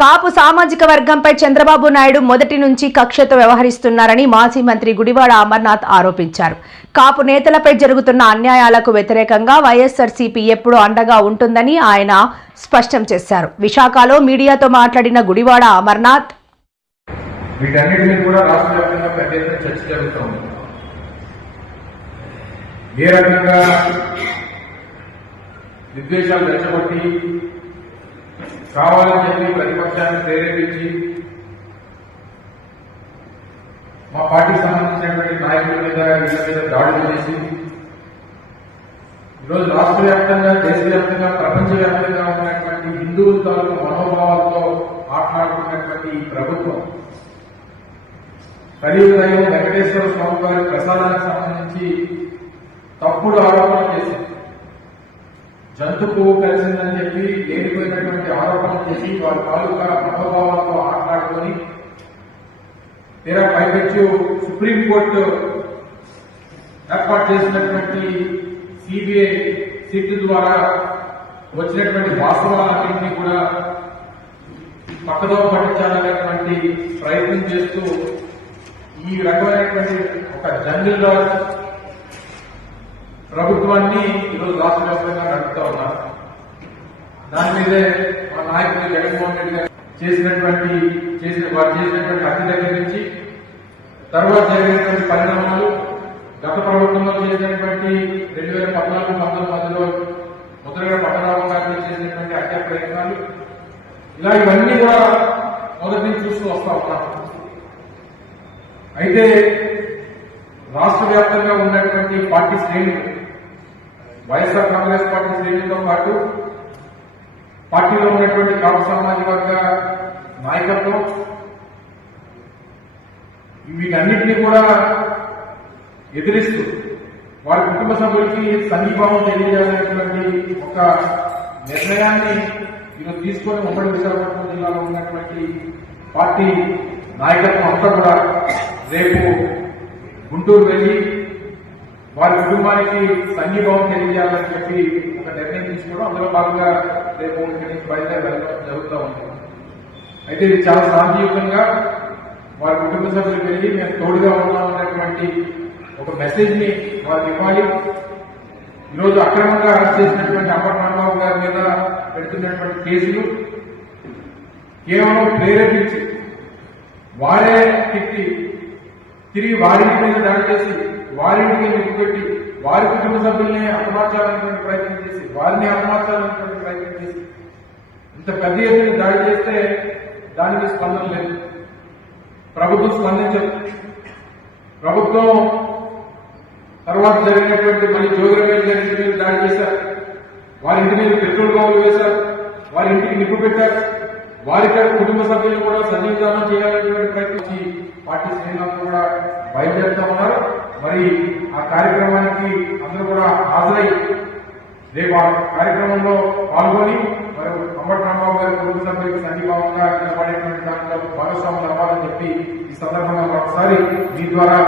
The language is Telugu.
కాపు సామాజిక వర్గంపై చంద్రబాబు నాయుడు మొదటి నుంచి కక్షతో వ్యవహరిస్తున్నారని మాజీ మంత్రి గుడివాడ అమర్నాథ్ ఆరోపించారు. కాపు నేతలపై జరుగుతున్న అన్యాయాలకు వ్యతిరేకంగా వైఎస్ఆర్సీపీ ఎప్పుడూ అండగా ఉంటుందని ఆయన స్పష్టం చేశారు. విశాఖలో మీడియాతో మాట్లాడిన గుడివాడ అమర్నాథ్ వీటన్నిటిని కూడా రాష్ట్ర వ్యాప్తంగా పెద్ద ఎత్తున చర్చ జరుగుతోంది. ఏ రకంగా విద్వేషాలు రెచ్చగొట్టి కావాలని చెప్పి ప్రతిపక్షాన్ని ప్రేరేపించి మా పార్టీకి సంబంధించినటువంటి నాయకుల మీద వీళ్ళ మీద దాడులు చేసి ఈరోజు రాష్ట్ర వ్యాప్తంగా దేశవ్యాప్తంగా ప్రపంచవ్యాప్తంగా ఉన్నటువంటి హిందువుల తాలూకు మనోభావాలతో మాట్లాడుతున్నటువంటి ఈ ప్రభుత్వం కలియుగదైవం వెంకటేశ్వర స్వామి వారి ప్రసాదానికి సంబంధించి తప్పుడు ఆరోపణలు చేసింది. జంతు పువ్వు కలిసిందని చెప్పి లేనిపోయినటువంటి ఆరోపణలు చేసి వారి తాలూకా మనోభావాలతో మాట్లాడుకొని తీరా పైపెచ్చు సుప్రీంకోర్టు ఏర్పాటు చేసినటువంటి సిబిఐ సిట్ ద్వారా వచ్చినటువంటి వాస్తవాలన్నింటినీ కూడా పక్కదో పట్టించాలనేటువంటి ప్రయత్నం చేస్తూ ఈ రకమైనటువంటి ఒక జంగిల్ రాజ్ ప్రభుత్వాన్ని ఈరోజు రాష్ట్ర వ్యాప్తంగా నడుపుతా ఉన్నారు. దాని మీదే మా నాయకులు జగన్మోహన్ రెడ్డి గారు చేసినటువంటి హత్య దగ్గర నుంచి తర్వాత జరిగినటువంటి పరిణామాలు, గత ప్రభుత్వంలో చేసినటువంటి 2014-19 మధ్యలో ముద్రగడ పట్టణరావు గారిని చేసినటువంటి హత్య ప్రయత్నాలు, ఇలా ఇవన్నీ కూడా మొదటి నుంచి చూస్తూ వస్తా ఉన్నాం. అయితే రాష్ట్ర వ్యాప్తంగా ఉన్నటువంటి పార్టీ శ్రేణులు, వైఎస్ఆర్ కాంగ్రెస్ పార్టీ శ్రేణులతో పాటు పార్టీలో ఉన్నటువంటి కాపు సామాజిక వర్గ నాయకత్వం వీటన్నిటినీ కూడా ఎదిరిస్తూ వారి కుటుంబ సభ్యులకి సంఘీభావం తెలియజేయాలనేటువంటి ఒక నిర్ణయాన్ని ఈరోజు తీసుకొని ఉమ్మడి విశాఖపట్నం జిల్లాలో ఉన్నటువంటి పార్టీ నాయకత్వం అంతా కూడా రేపు గుంటూరు వెళ్లి వారి కుటుంబానికి సంఘీభావం తెలియజేయాలని చెప్పి ఒక నిర్ణయం తీసుకోవడం, అందులో భాగంగా రేపు ఇక్కడి నుంచి బయలుదేరి వెళ్ళడం జరుగుతూ ఉంది. అయితే ఇది చాలా శాంతియుతంగా వారి కుటుంబ సభ్యులకు వెళ్ళి మేము తోడుగా ఉన్నామన్నటువంటి ఒక మెసేజ్ ని వారికి ఇవ్వాలి. ఈరోజు అక్రమంగా అరెస్ట్ చేసినటువంటి అంబటి రాంబాబు గారి మీద పెడుతున్నటువంటి కేసులు కేవలం ప్రేరేపించి వారే తిట్టి తిరిగి వారింటి మీద దాడి చేసి వారింటికి నిప్పుపెట్టి వారి కుటుంబ సభ్యుల్ని హతమార్చాలనేటువంటి ప్రయత్నం చేసి వారిని హతమార్చాలనేటువంటి ప్రయత్నం చేసి ఇంత పెద్ద ఎత్తున దాడి చేస్తే దానికి స్పందన లేదు. ప్రభుత్వం స్పందించదు. ప్రభుత్వం తర్వాత జరిగినటువంటి మళ్ళీ జోగిరవేలు గారి ఇంటి మీద దాడి చేశారు, వారి ఇంటి మీద పెట్రోల్ బాంబులు వేశారు, వారి ఇంటికి నిప్పు పెట్టారు, వారి కుటుంబ సభ్యులను కూడా సజీవదానం చేయాలనేటువంటి ప్రయత్నించి పార్టీ శ్రేణులందరూ కూడా బయలుదేరుతా ఉన్నారు. మరి ఆ కార్యక్రమానికి అందరూ కూడా హాజరై రేపు ఆ కార్యక్రమంలో పాల్గొని మరి అంబటి రాంబాబు గారి కుటుంబ సభ్యులకు సంఘీభావంగా నిలబడేటువంటి దాంట్లో భాగస్వాములు అవ్వాలని చెప్పి ఈ సందర్భంగా ఒకసారి మీ ద్వారా